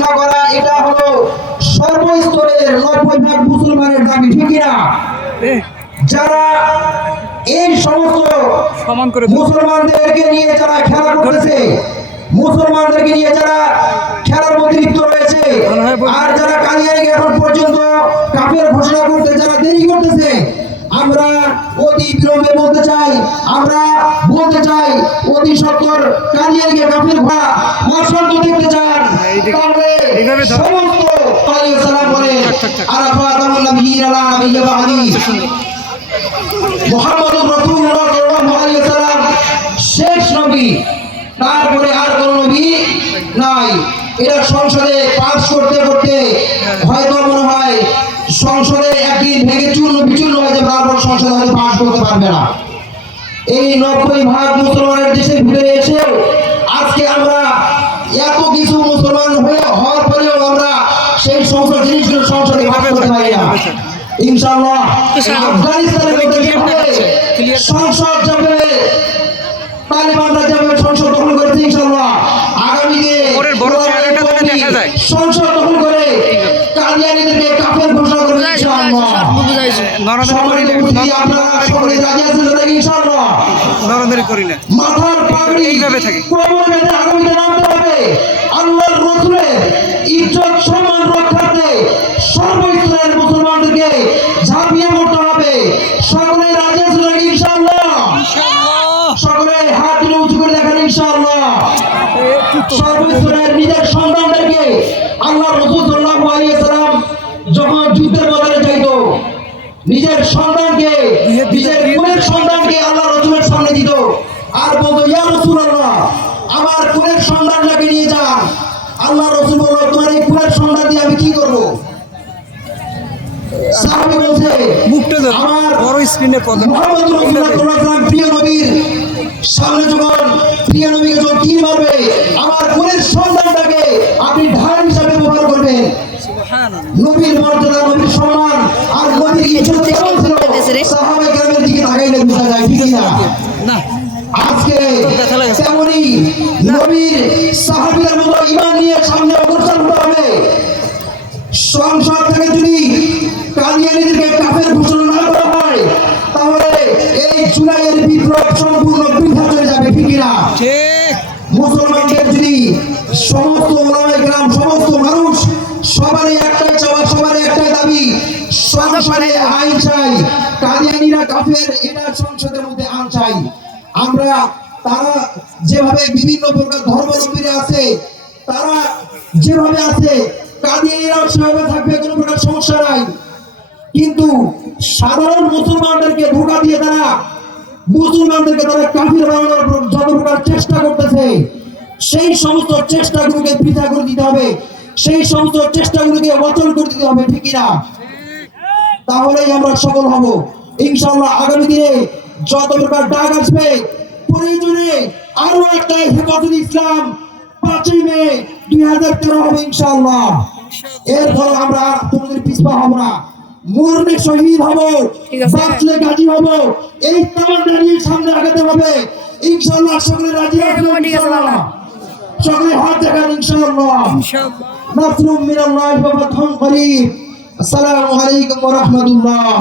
ঘোষণা করা এটা হলো সর্বস্তরের 90% মুসলমানের দাবি, ঠিক না? যারা এই সমস্ত মুসলমানদেরকে নিয়ে যারা খেলা করতেছে, মুসলমানদেরকে নিয়ে যারা খেলার মধ্যে লিপ্ত রয়েছে, আর যারা কাদিয়ানীকে এখন পর্যন্ত কাফের ঘোষণা করতে যারা দেরি করতেছে, আমরা অতি বিলম্বে বলতে চাই, আমরা বলতে চাই অতি সত্বর কাদিয়ানীকে কাফের মশান্ত দেখতে চান, তাহলে সমস্ত সালাম বলে আরাফাত নবীর আলা নবিয়্যা বাদি মুহাম্মদুর রাসূলুল্লাহ সাল্লাল্লাহু আলাইহি ওয়াসাল্লাম শেষ নবী, তারপরে আর কোন নবী নাই। এটা সংসদে পাস করতে করতে হয়তো মনে হয় সংসদে একদিন ভেঙে চূর্ণ বিচূর্ণ হয়ে যাবে, তারপর সংসদে হয়তো পাস করতে পারবে না। এই 90% মুসলমানের দেশের ভিতরে এসেও আজকে আমরা এত কিছু মুসলমান হওয়ার পরেও আমরা সেই সমস্ত জিনিসগুলো সংসদে পাস করতে পারি না। ইনশাআল্লাহ আফগানিস্তানের মধ্যে সংসদ যাবে, তালিবানরা যাবে সংসদ দখল করেছে, ইনশাআল্লাহ আগামীতে সংসদ দখল করে কাদিয়ানীদেরকে কাফের ঘোষণা করবে, ইনশাআল্লাহ। আপনারা সকলে রাজি আছেন তো নাকি? ইনশাআল্লাহ মাথার পাগড়ি কোমর বেঁধে আগামীতে নামতে হবে। আল্লাহর রাসূলের ইজ্জত সম্মান রক্ষার্থে সর্বস্তরের মুসলমানদেরকে ঝাঁপিয়ে পড়তে হবে। সকলে রাজি আছেন নাকি? ইনশাআল্লাহ। সকলে হাত তুলে উঁচু করে দেখেন, ইনশাআল্লাহ। সর্বস্তরের নিজের সন্তানদেরকে আল্লাহ রাসূল সাল্লাল্লাহু আলাইহি ওয়াসাল্লাম যখন যুদ্ধের ময়দানে যাইতো, নিজের সন্তানকে, নিজের কুলের সন্তানকে আল্লাহ রাসূলের সামনে দিত আর বলতো, ইয়া রাসূলুল্লাহ, আমার কুলের সন্তানটাকে নিয়ে যান। আল্লাহ রাসূল বলল, তোমার এই কুলের সন্তান দিয়ে আমি কি করব? সাহাবী বলছে, আমার বড় স্ক্রিনে কথা মুহাম্মদুর রাসূলুল্লাহ সাল্লাল্লাহু আলাইহি ওয়াসাল্লাম প্রিয় নবীর সামনে যখন প্রিয় নবীকে যখন কি মারবে, আমার কুলের সন্তানটাকে আপনি ঢাল হিসাবে ব্যবহার করবেন। সুবহানাল্লাহ। নবীর মর্যাদা, নবীর সম্মান আর নবীর ইজ্জত কেমন ছিল সাহাবায়ে কেরামের দিকে তাকাইলে বোঝা যায়, ঠিক না? না, আজকে তেমনি নবীর সাহাবীদের মতো ঈমান নিয়ে সামনে অগ্রসর হতে হবে। সংসদ থেকে যদি কাদিয়ানীদেরকে কাফের ঘোষণা না করা হয়, তাহলে এই জুলাইয়ের বিপ্লব সম্পূর্ণ বৃথা চলে যাবে, ঠিক না? মুসলমানদের যদি সমস্ত ওলামায়ে কেরাম, সমস্ত মানুষ সবারই একটাই চাওয়া, সবারই একটাই দাবি, সংসদে আইন চাই, কাদিয়ানীরা কাফের, এটা সংসদের মধ্যে আইন চাই আমরা। তারা যেভাবে বিভিন্ন প্রকার ধর্মাবলম্বীরা আছে, তারা যেভাবে আছে কাদিয়ানীরাও সেভাবে থাকবে, কোনো প্রকার সমস্যা নাই। কিন্তু সাধারণ মুসলমানদেরকে ধোঁকা দিয়ে তারা মুসলমানদেরকে তারা কাফির বানানোর যত প্রকার চেষ্টা করতেছে, সেই সমস্ত চেষ্টাগুলোকে বৃথা করে দিতে হবে, সেই সমস্ত চেষ্টাগুলোকে অচল করে দিতে হবে, ঠিক না? তাহলেই আমরা সফল হব ইনশাআল্লাহ। আগামী দিনে যত প্রকার ডাক আসবে, প্রয়োজনে আরো একটা হেফাজত ইসলাম 5ই মে 2013 হবে ইনশাআল্লাহ। এরপর আমরা তোমাদের পিছপা হব না, মরণে শহীদ হব, বাঁচলে গাজী হব, এই তামান্না নিয়ে সামনে আগাতে হবে ইনশাআল্লাহ। সকলে রাজি আছেন ইনশাআল্লাহ? সকলে হাত দেখান ইনশাআল্লাহ। নাসরুম মিনাল্লাহি ওয়া ফাতহুন করিব। আসসালামু আলাইকুম ওয়া রাহমাতুল্লাহ।